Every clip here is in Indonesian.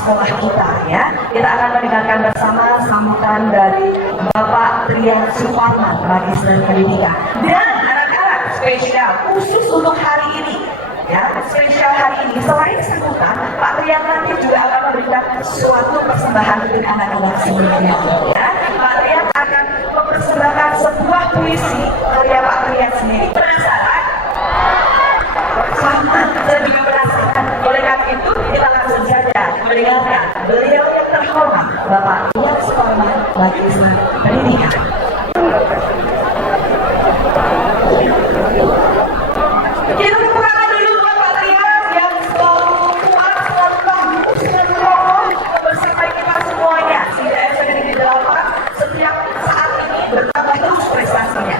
sekolah kita ya. Kita akan mendengarkan bersama sambutan dari Bapak Trian Suparman, Magister Pendidikan. Dan anak-anak spesial khusus untuk hari ini ya, spesial hari ini selain sambutan, Pak Trian nanti juga akan memberikan suatu persembahan untuk anak-anak semuanya ya. Pak Trian akan mempersembahkan sebuah puisi karya Pak Trian sendiri. Penasaran? Sama, saya juga penasaran. Oleh karena itu, kita langsung saja mendengarkan beliau yang terhormat, Bapak Trian Suparman, Magister Pendidikan. Kita tepuk dulu buat Pak Trian yang selalu kuat, selalu bagus, selalu kokoh bersama kita semuanya. Sehingga SPDIK 8 setiap saat ini bertambah terus prestasinya.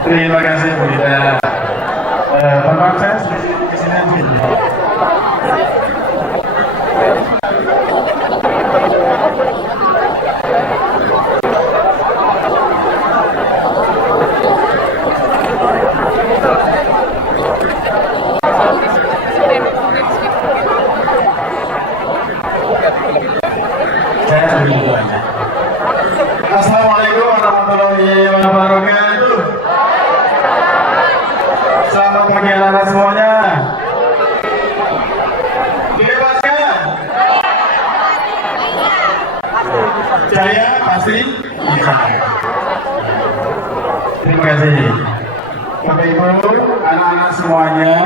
Terima kasih Bu Ida. Bapak saya di sini aja. Assalamualaikum warahmatullahi wabarakatuh. Selamat pagi anak-anak semuanya. Dibebaskan. Jaya pasti bisa. Terima kasih. Bapak Ibu, anak-anak semuanya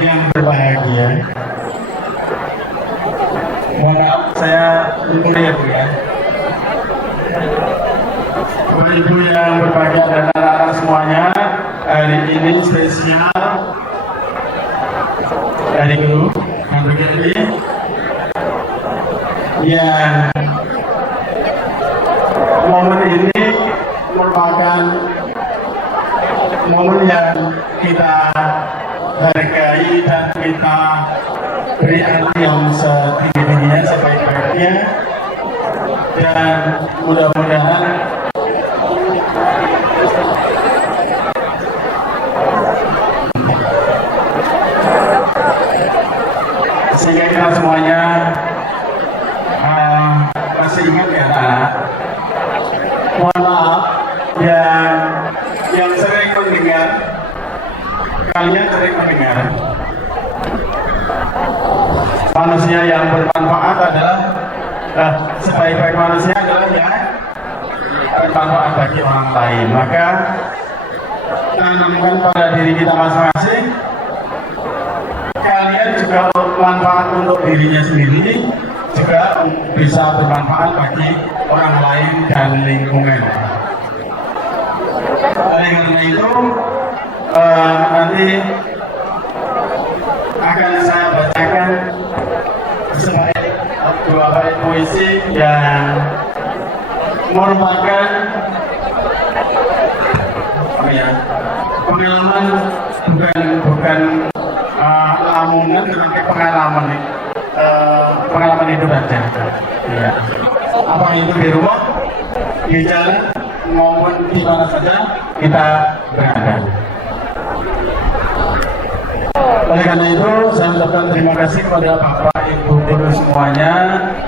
yang berbahagia. Mohon maaf saya lupa ya Bu ya. Bapak Ibu yang berbahagia dan anak-anak semuanya, hari ini spesial dari guru Andri yang momen ini merupakan momen yang kita hargai dan kita beri arti yang setinggi-tingginya, sebaik-baiknya, dan mudah-mudahan sehingga kita semuanya masih ingat ya anak. Mohon maaf yang sering mendengar, kalian sering mendengar manusia yang bermanfaat adalah sebaik-baik manusia adalah yang bermanfaat bagi orang lain. Maka tanamkan pada diri kita masing-masing, kalian juga bermanfaat untuk dirinya sendiri, juga bisa bermanfaat bagi orang lain dan lingkungan. Oleh karena itu nanti akan saya bacakan dua bait puisi yang merupakan pengalaman, bukan lamunan, tetapi pengalaman hidup aja. Ya. Apa itu di rumah, di jalan, maupun di mana saja kita berada. Oleh karena itu, saya ucapkan terima kasih kepada Bapak Ibu Guru semuanya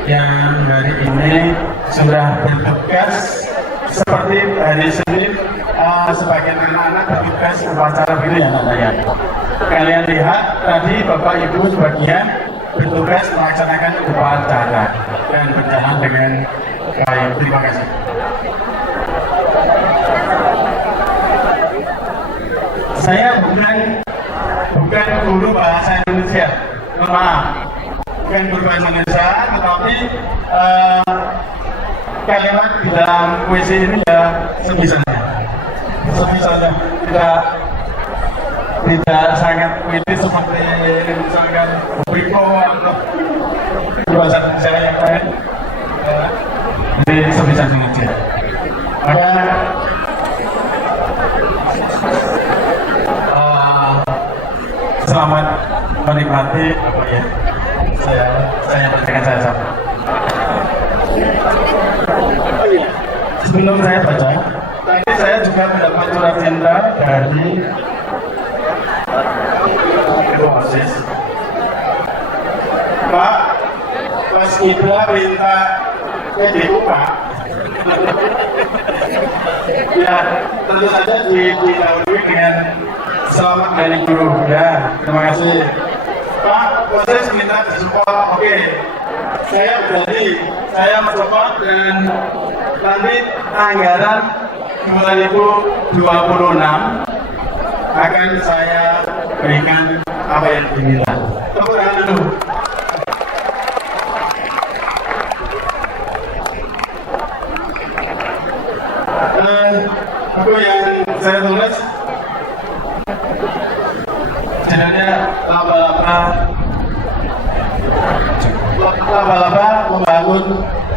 yang hari ini sudah bertugas seperti hari Senin. Sebagian anak-anak bertugas upacara ini ya anak-anak. Kalian lihat tadi Bapak Ibu sebagian bertugas melaksanakan upacara dan berjalan dengan baik. Terima kasih. Saya bukan guru bahasa Indonesia, maaf, bukan guru bahasa Indonesia, tetapi kalimat di dalam puisi ini ya sebisanya, tidak sangat kritis seperti misalkan Briko atau bahasa Indonesia yang lain. Jadi sebisanya saja. Maka selamat menikmati apa ya saya bacakan saya. Sebelum saya baca, tadi saya juga mendapat surat cinta dari Ibu OSIS. Pak, Mas Gibra minta dibuka. Ya, tentu saja didahului dengan selamat dari guru. Ya, terima kasih. Pak, proses minta disupport. Oke, saya berani, saya mensupport dan nanti anggaran 2026 akan saya berikan apa yang diminta. Tepuk tangan dulu. Buku yang saya tulis judulnya laba-laba membangun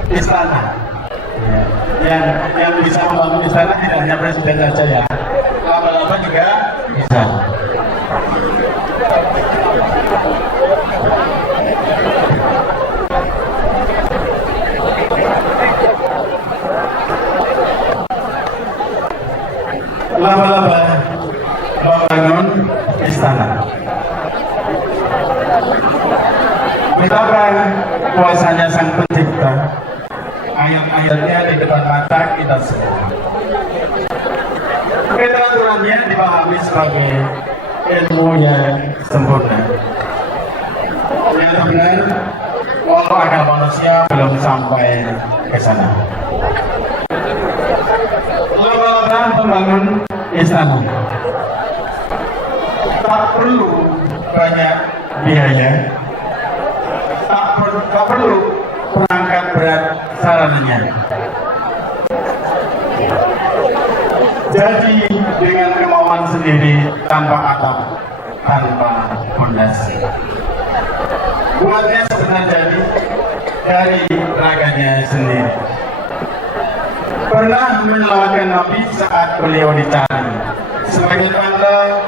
istana. Yang bisa membangun istana tidak hanya presiden saja ya, laba-laba juga bisa. Laba-laba membangun istana. Betapa kuasanya Sang Pencipta, ayat-ayatnya di depan mata kita semua. Keteraturannya dipahami sebagai ilmu yang sempurna. Yang benar, walau akal manusia belum sampai ke sana. Laba-laba membangun istana. Tak perlu banyak biaya, tak perlu perangkat berat sarananya. Jadi dengan kemauan sendiri, tanpa atap, tanpa fondasi. Buatnya sebenarnya jadi dari raganya sendiri. Pernah menyelamatkan Nabi saat beliau dicari sebagai tanda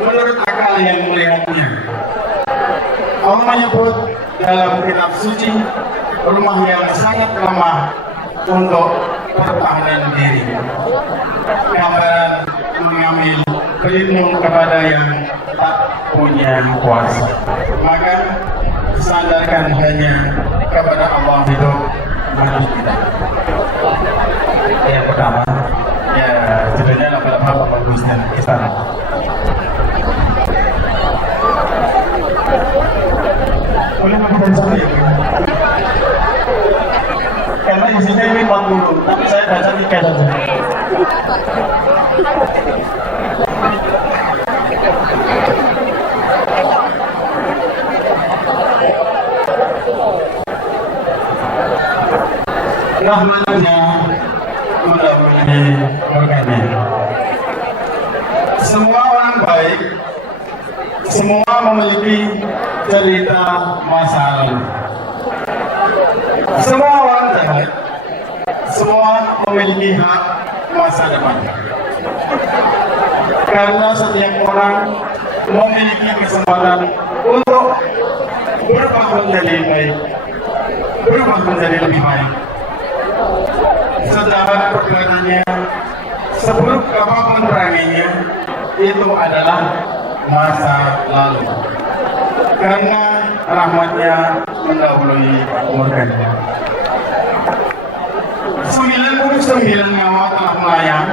menurut akal yang melihatnya. Allah menyebut dalam kitab suci rumah yang sangat lemah untuk pertahanan diri. Gambaran mengambil pelindung kepada yang tak punya kuasa. Maka sandarkan hanya kepada Allah hidup mati kita. Yang pertama, ya judulnya laba-laba membangun istana. Boleh makan satu ya? Karena isinya ini 40, tapi saya baca 3 saja. Rahmatnya mendahului organnya. Semua orang baik, semua memiliki cerita masa lalu. Semua orang jahat, semua memiliki hak masa depan. Karena setiap orang memiliki kesempatan untuk berubah menjadi baik, berubah menjadi lebih baik. Sejahat perbuatannya, seburuk apapun peranginya, itu adalah masa lalu. Karena rahmatnya mendahului umurnya. 99 nyawa telah melayang,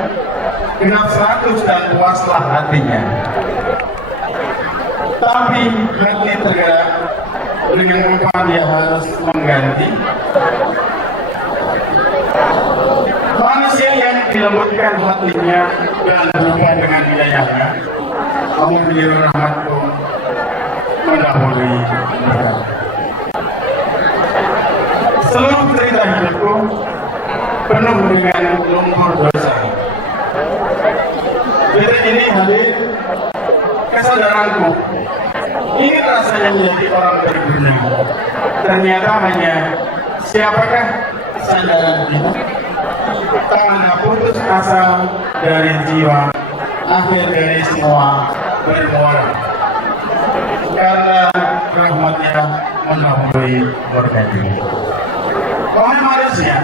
genap 100 dan puaslah hatinya. Tapi hati tergerak dengan apa dia harus mengganti. Manusia yang dilembutkan hatinya dan berubah dengan hidayahnya, kamu menjadi rahmatku mendahului mereka. Seluruh cerita hidupku penuh dengan lumpur dosa. Detik ini hadir kesadaranku. Ini rasanya menjadi orang berguna. Ternyata hanya siapakah kesadaran kita? Tanda putus asa dari jiwa, akhir dari semua bermuara. Karena rahmatnya mendahului berganti. Wahai manusia,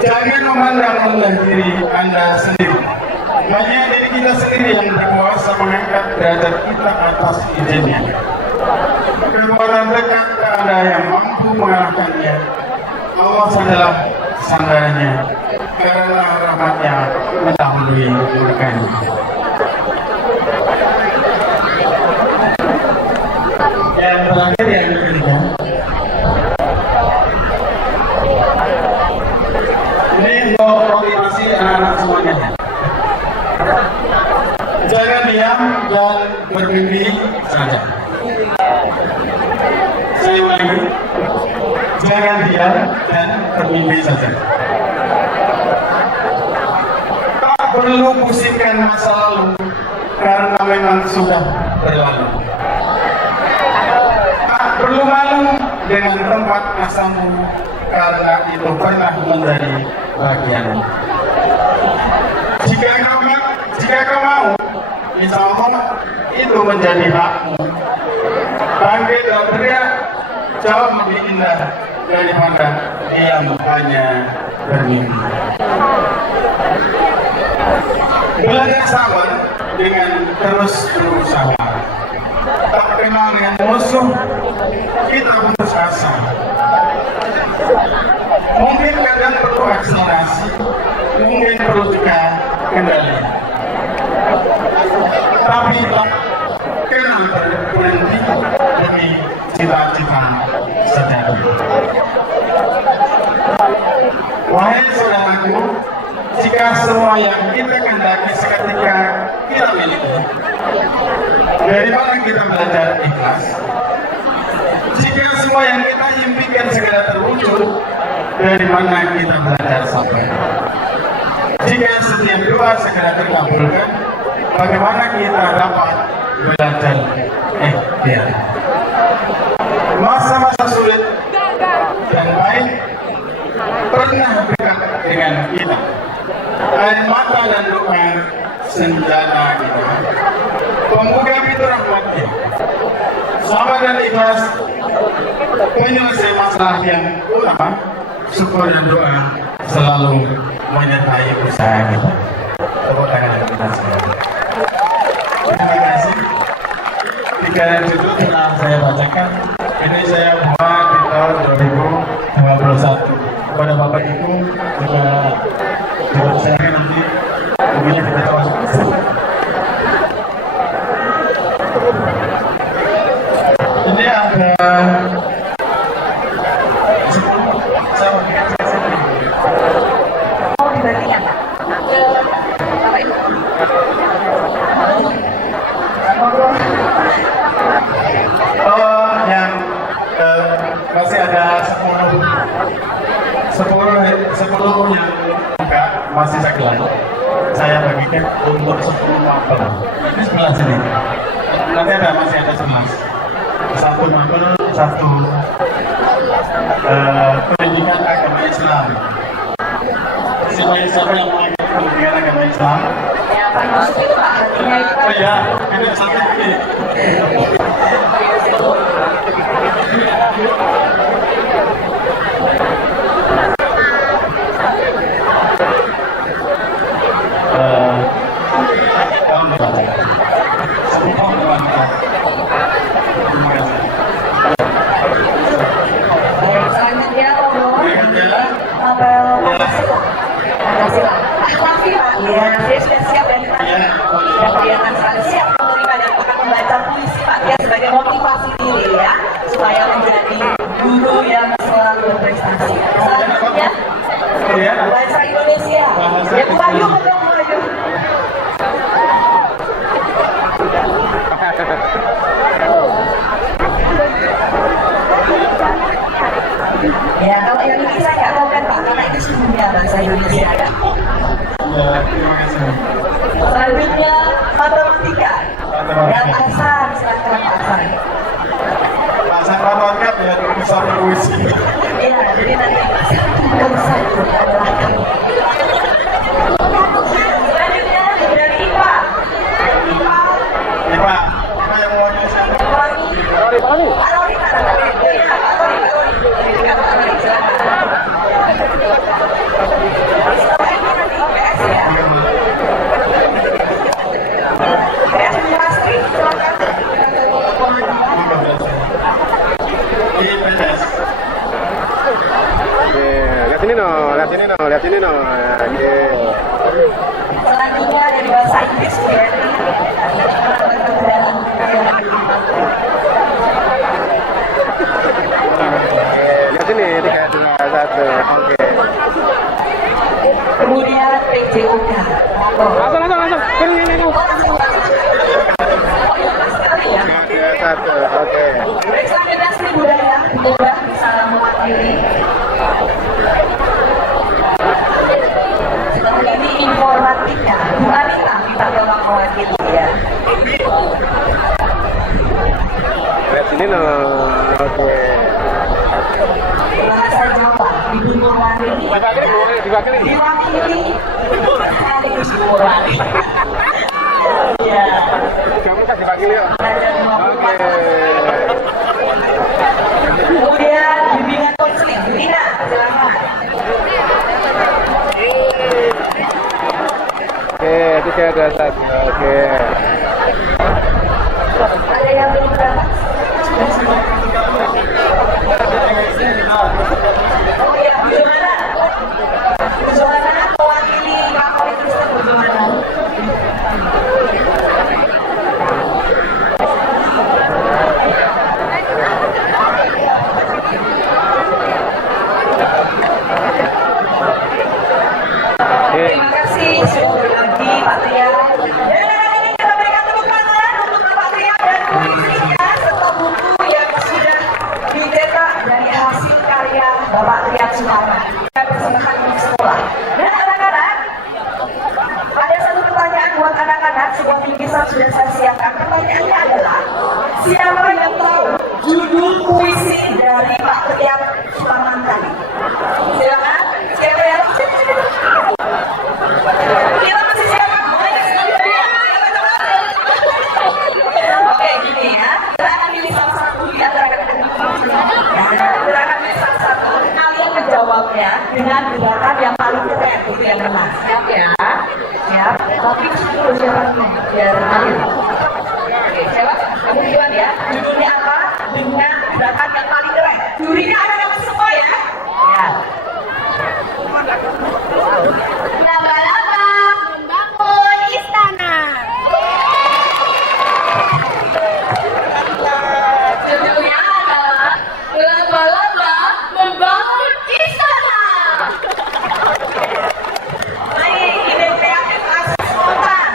jangan memandang rendah diri Anda sendiri. Hanya diri kita sendiri yang berkuasa mengangkat derajat kita atas izinnya. Kekuatan dekat ke yang mampu mengalahkannya. Allah adalah sandarannya, karena rahmatnya mendahului murkanya. Yang terakhir yang ketiga, ini untuk motivasi anak-anak semuanya. Jangan diam dan bermimpi saja. Saya ulangi, jangan diam dan bermimpi saja. Tak perlu pusingkan masa lalu, karena memang sudah berlalu. Tak perlu malu dengan tempat asalmu, karena itu pernah menjadi bagianmu. Jika kau mau, insya Allah itu menjadi hakmu. Bangkit dan teriak jauh lebih indah daripada diam hanya bermimpi. Belajar sabar dengan terus berusaha. Tak kenal dengan musuh, kita putus asa. Mungkin kadang perlu akselerasi, mungkin perlu juga kendali. Tapi tak kenal berhenti demi cita-cita sejati. Wahai saudaraku, jika semua yang kita kehendaki seketika kita miliki, dari mana kita belajar ikhlas? Jika semua yang kita impikan segera terwujud, dari mana kita belajar sabar? Jika setiap doa segera terkabulkan, bagaimana kita dapat belajar ikhtiar? Masa-masa sulit dan baik pernah dekat dengan kita. Air mata dan doa senjata kita. Pemuka pintu rahmatnya. Sabar dan ikhlas penyelesai masalah yang utama. Syukur dan doa selalu menyertai usaha kita. Tepuk tangan kita semua. Terima kasih. Tiga yang cukup telah saya bacakan. Ini saya buat di tahun 2021 kepada Bapak Ibu juga saya nanti mobilnya kita coba. Ini ada Mau dibagikan ke Bapak Ibu. Yang masih ada 10 yang enggak masih segelas. Saya bagikan untuk 10 mapel. Ini sebelah sini. Nanti masih ada 11. Satu mapel, satu pendidikan agama Islam. Siapa yang mau ikut pendidikan agama Islam? Yang paling masuk itu Pak, artinya itu Oh ya, ini satu ini. selanjutnya apel Pancasila. Ya, saya sudah siap dan kelihatan sekali siap menerima dan akan membaca puisi Pak ya sebagai motivasi diri ya supaya menjadi guru yang selalu berprestasi. Selanjutnya bahasa Indonesia. Ya maju dong maju. Ya kalau yang ini saya nggak tahu kan Pak karena itu sebelumnya bahasa Indonesia ya. Selanjutnya matematika. Ya Pak Hasan, silakan Pak Hasan. Pak Hasan Ramadhan ya bisa berpuisi. Iya, jadi nanti Pak Hasan adalah kami. Selanjutnya dari IPA. Ya Pak, apa yang mau nyusun? Iya, sini no. Selanjutnya dari bahasa Inggris ya. Lihat sini 3, 2, 1. Oke. Kemudian PJOK. Langsung. Oh, iya, sekali ya. 3, 2, 1. Oke. Eksaminasi budaya diubah bisa mewakili. Setelah ini informatika. Bu Anita minta tolong mewakili ya. Lihat sini no. Oke. Bahasa Jawa Ibu Nurwani Diwakili. diwakili sekaligus Nurwani. Ya. Kamu kan diwakili ya. Ada 24 Oke. Kemudian bimbingan konseling, Rina, silakan. Oke, 3, 2, 1. Oke. Ada yang belum dapat? Oh iya, Bu Johana. Bu Johana mewakili Katolik Kristen Bu Johana. Terima kasih sudah berbagi Pak Tria. Dan kali ini kita berikan tepuk tangan untuk Pak Tria dan puisinya serta buku yang sudah dicetak dari hasil karya Bapak Tria Suparman. Kita persembahkan untuk sekolah. Dan anak-anak, ada satu pertanyaan buat anak-anak, sebuah bingkisan sudah saya siapkan. Pertanyaannya adalah, siapa yang tahu judul puisi dari Pak Tria Suparman tadi? Silakan. Siapa yang tahu? Kita masih siapkan. Oke, gini ya. Kita akan pilih salah satu di antara kita akan pilih salah satu. Kalian menjawabnya dengan gerakan yang paling keren, itu yang benar. Siap ya? Siap. Tapi dulu siapa nih? Biar adil. Oke, siapa? Kamu duluan ya. Judulnya apa? Dengan gerakan yang paling keren. Jurinya anak-anak semua ya. Ya. Laba-laba membangun istana. Judulnya adalah Laba-laba membangun istana. Baik, ide kreatif asal spontan.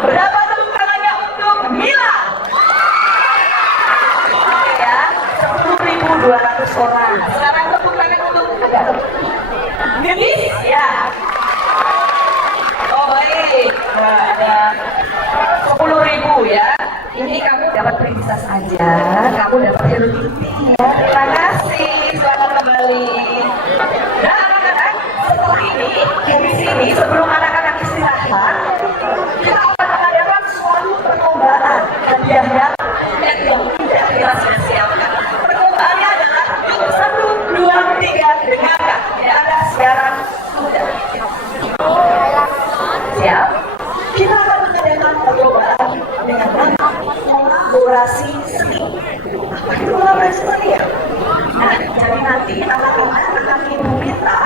Berapa tepuk tangannya untuk Mila? Oke ya, 10.200 orang. Sekarang tepuk tangan untuk Genis ya. Oh baik, ada 10.000 ya. Ini kamu dapat princess saja, kamu dapat Hello Kitty ya. Terima kasih, selamat kembali. Nah anak-anak, setelah ini, dari sini sebelum anak-anak istirahat, kita akan mengadakan suatu perlombaan. Hadiahnya yang tidak kita sudah siapkan. Perlombaannya adalah 1, 2, 3 dengarkan. Tidak ada siaran sudah. Siap? Kita akan mengadakan perlombaan dengan nama kolaborasi seni. Apa itu kolaborasi seni ya? Nah, jadi nanti anak-anak akan ibu kita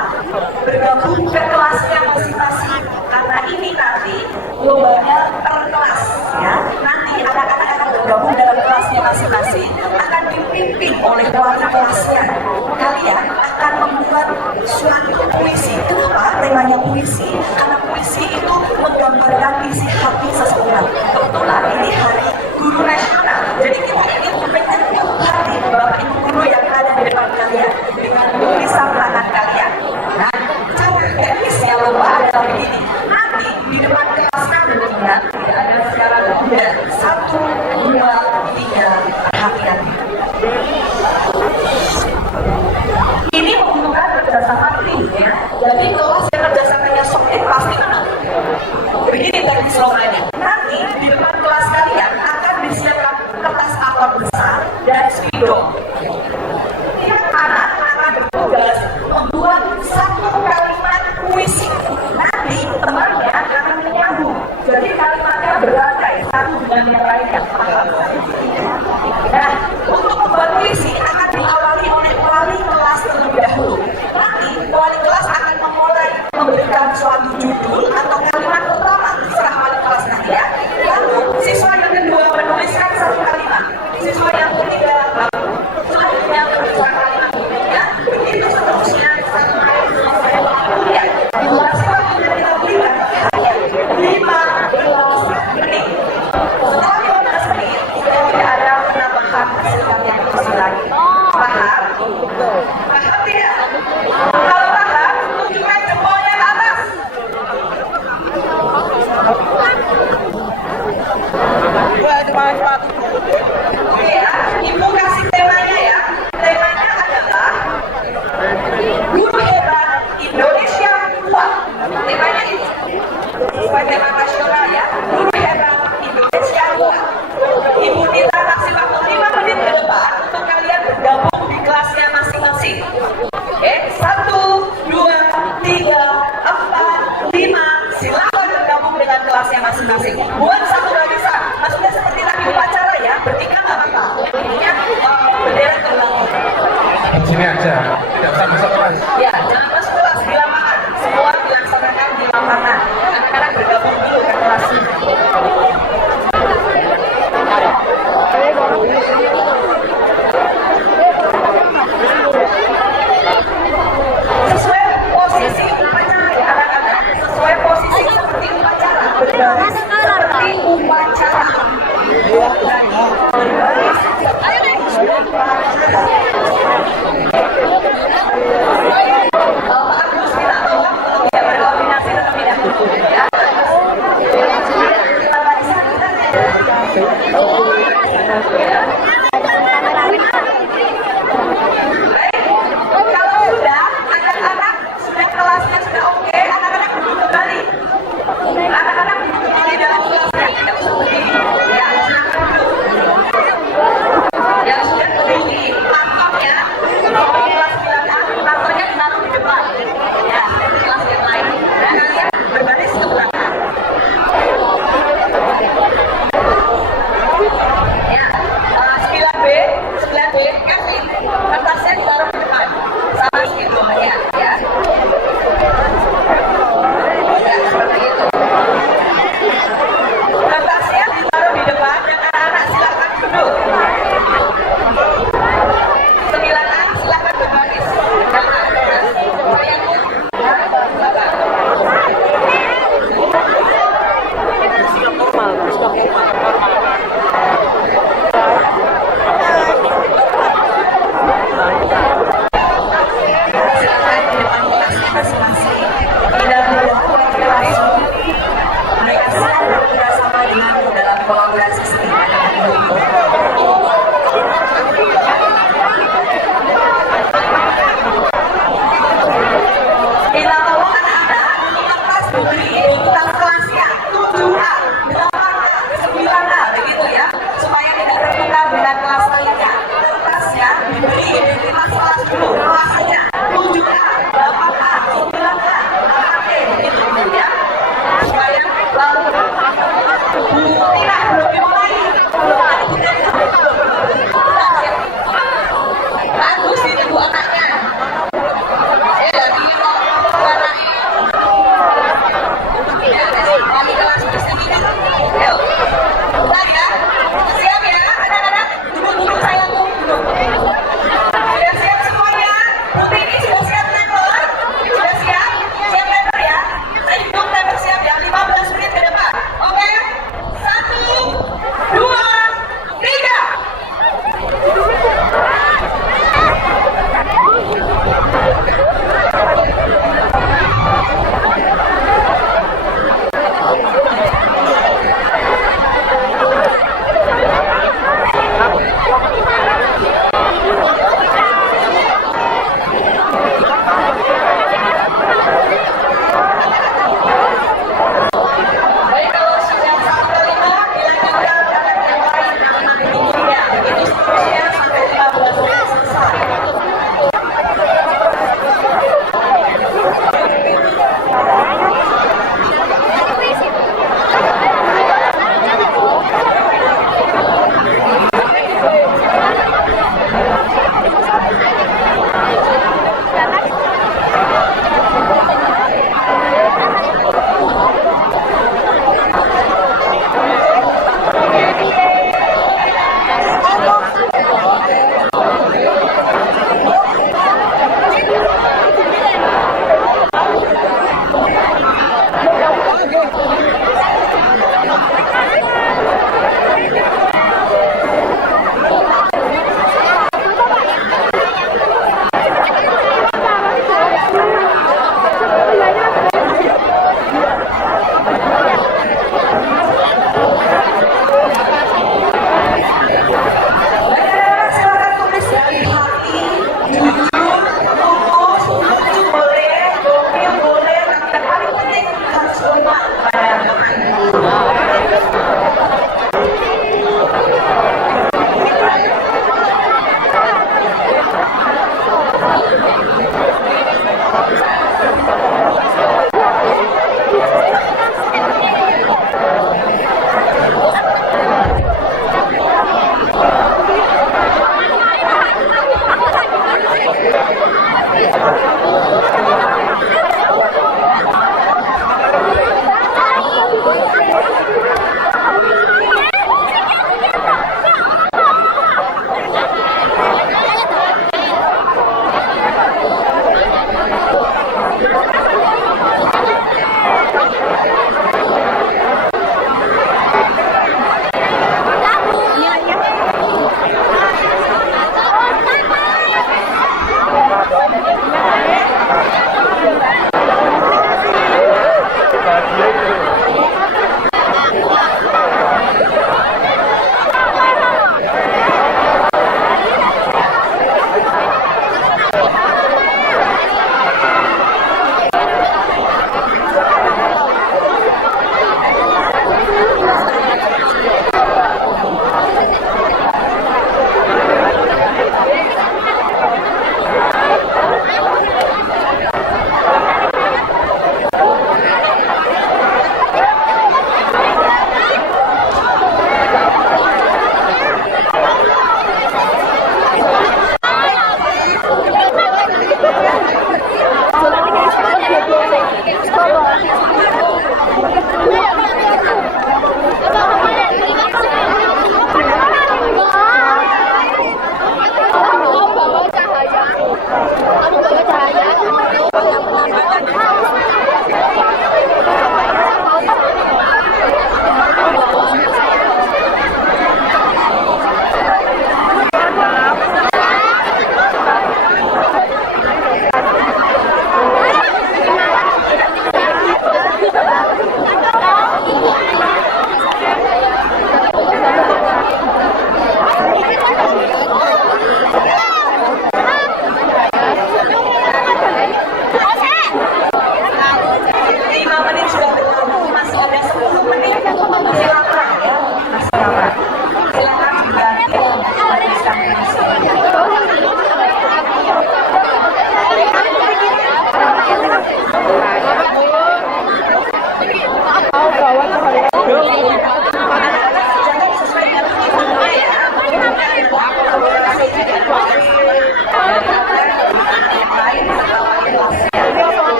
bergabung ke kelasnya masing-masing. Karena ini nanti lombanya per kelas ya. Nanti anak-anak akan bergabung dalam kelasnya masing-masing, akan dipimpin oleh wali kelasnya. Kalian akan membuat suatu puisi. Kenapa temanya puisi? Karena puisi itu menggambarkan isi hati seseorang. Kebetulan ini hari guru nasional. Jadi kita ingin menyentuh hati Bapak Ibu guru yang ada di depan kalian dengan tulisan tangan kalian. Nah, cara teknisnya lomba adalah begini. Nanti di depan kelas kamu ingat tidak ada sekarang ya. 1, 2, 3 perhatian. Ini menguntungkan kerjasama tim ya. Jadi kelas yang kerjasamanya solid pasti menang. Begini teknis lombanya. Nanti di depan kelas kalian akan disiapkan kertas amplop besar dan spidol. Tiap anak akan bertugas membuat satu kalimat puisi. Nanti temannya akan menyambung. Jadi kalimatnya berandai satu dengan yang lainnya. Nah, untuk membuat puisi akan diawali oleh wali kelas terlebih dahulu. Nanti wali kelas akan memulai judul atau kalimat pertama terserah pada kelas nanti ya. Lalu siswa yang kedua menuliskan satu kalimat, siswa yang ketiga selanjutnya menuliskan kalimat ya. Begitu seterusnya sampai selesai waktunya. Durasi waktu yang kita berikan hanya 15 menit. Setelah 15 menit tidak ada penambahan hasil yang bersih lagi. Paham? Paham tidak? Kalau paham, tunjukkan jempolnya ke atas. Oke ya, Ibu kasih temanya ya. Temanya adalah Guru Hebat Indonesia Kuat. Temanya itu sesuai tema nasional ya. Guru Hebat Indonesia Kuat. Ibu Dita kasih waktu 5 menit ke depan untuk kalian bergabung di kelasnya masing-masing. Oke, 1, 2, 3, 4, 5. Silakan bergabung dengan kelasnya masing-masing. Buat satu barisan, maksudnya seperti tadi upacara ya, bertiga nggak apa-apa. Intinya bendera terbang. Di sini aja, tidak usah masuk kelas. Ya, jangan masuk kelas di lapangan. Semua dilaksanakan di lapangan. Anak-anak bergabung dulu ke kelasnya. Sesuai posisi upacara ya anak-anak. Sesuai posisi seperti upacara. Berbaris seperti upacara. Berbaris seperti upacara. Pak Agus minta tolong ya berkoordinasi dengan tidak ya. Barisan kita kalau sudah anak-anak sudah kelasnya sudah oke, anak-anak duduk kembali. Anak-anak duduk kembali dalam kelasnya, tidak usah berdiri. Ya, silakan duduk. Yang sudah berdiri, pantau ya. Kalau di kelas 9A, pantaunya ditaruh di depan. Ya, di kelas yang lain. Dan kalian berbaris ke belakang. Ya,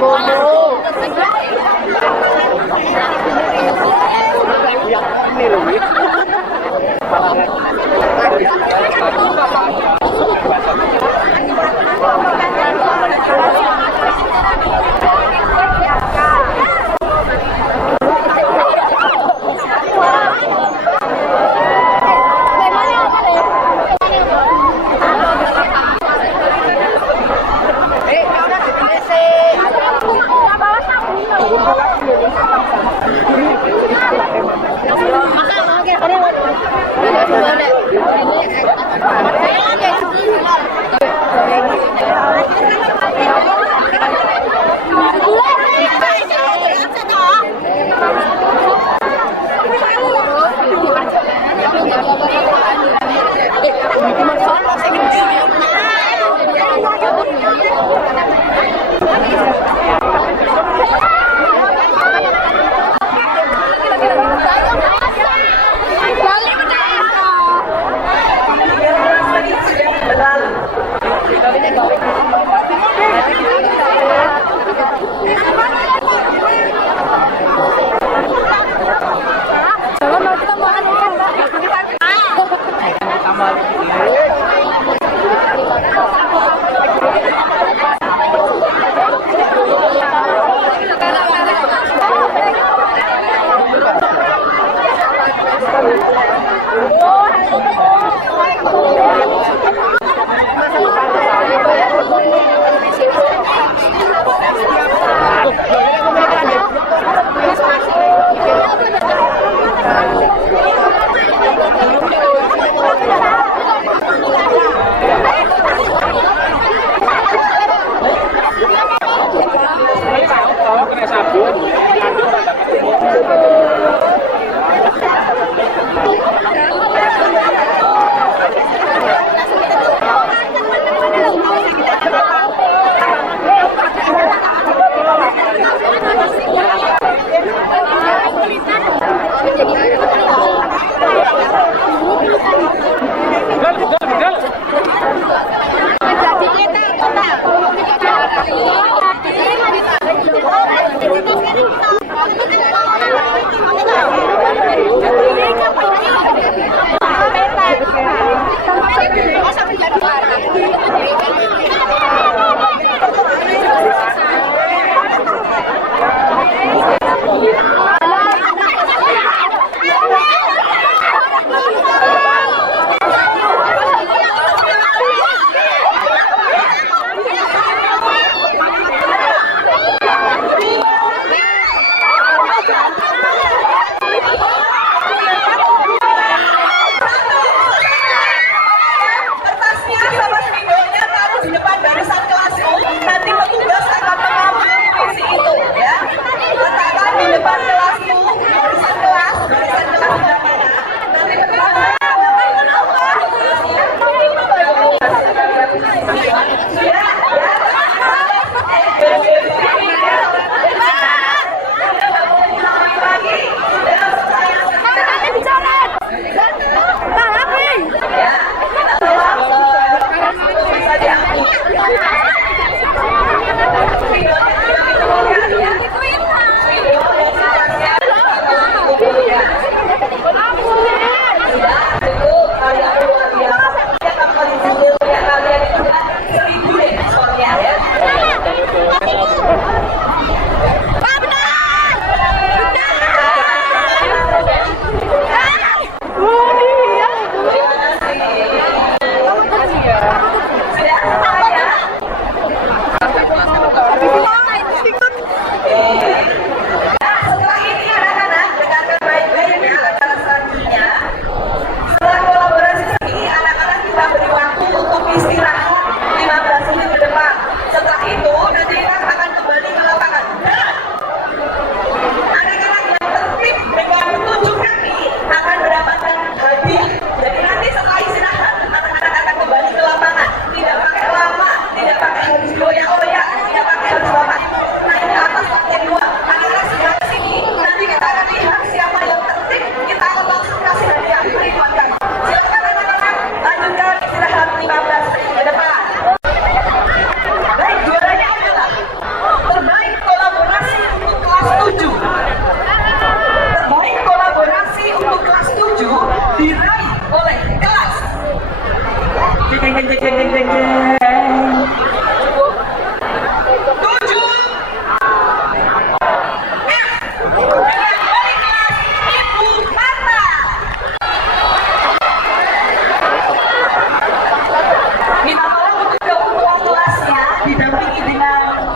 Bobo.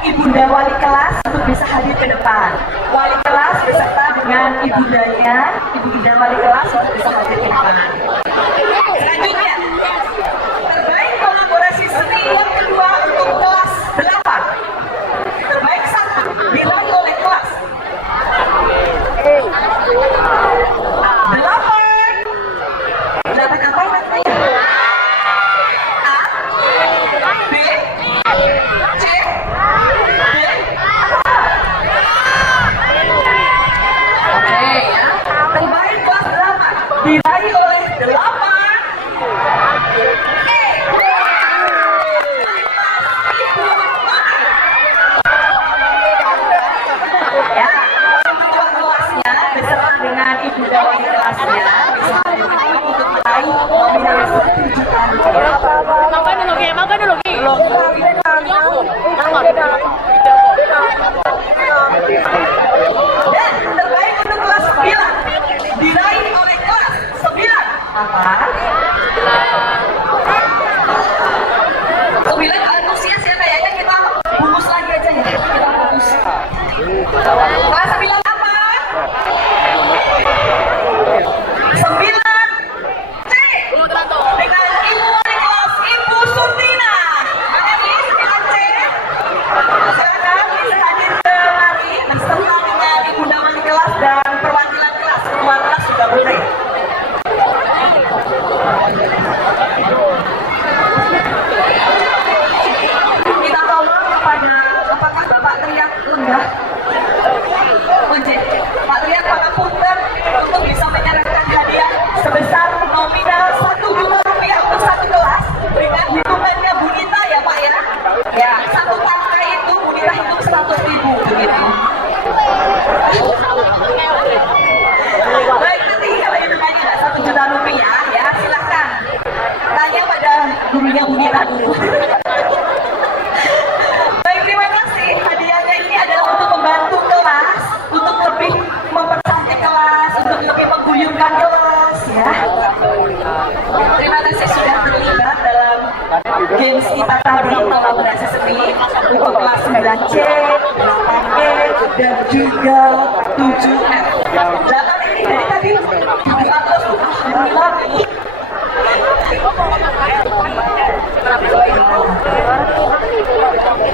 Ibunda wali kelas untuk bisa hadir ke depan. Wali kelas beserta dengan ibundanya, ibu Ida wali kelas untuk bisa hadir ke depan. Selanjutnya, terbaik kolaborasi seni yang kedua untuk kelas 8. Terbaik 1 diraih oleh kelas 8 apa namanya? A, B, C, oke ya. Terbaik kelas 8 diraih oleh 8 E. Ya, ketua kelasnya beserta dengan ibu wali kelasnya bisa hadir ke depan untuk meraih nominalisasi kejutan. Makan dulu, Ki. Dan terbaik untuk kelas 9 diraih oleh kelas 9 apa? gurunya Bumira dulu. Baik, terima kasih. Hadiahnya ini adalah untuk membantu kelas, untuk lebih mempercantik kelas, untuk lebih mengguyurkan kelas, ya. Terima kasih sudah terlibat dalam games kita tadi, kolaborasi seni untuk kelas 9C, 8E, dan juga 7F. Data ini dari tadi 700 lagi.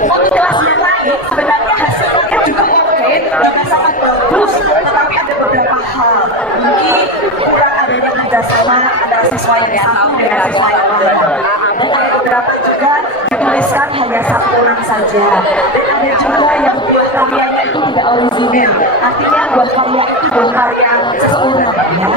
Untuk kelas yang lain sebenarnya hasilnya juga oke, juga sangat bagus, tetapi ada beberapa hal mungkin kurang adanya kerjasama antara siswa yang satu dengan siswa yang lain, dan ada beberapa juga dituliskan hanya satu orang saja, dan ada juga yang buah karyanya itu tidak original, artinya buah karya itu buah karya seseorang, ya.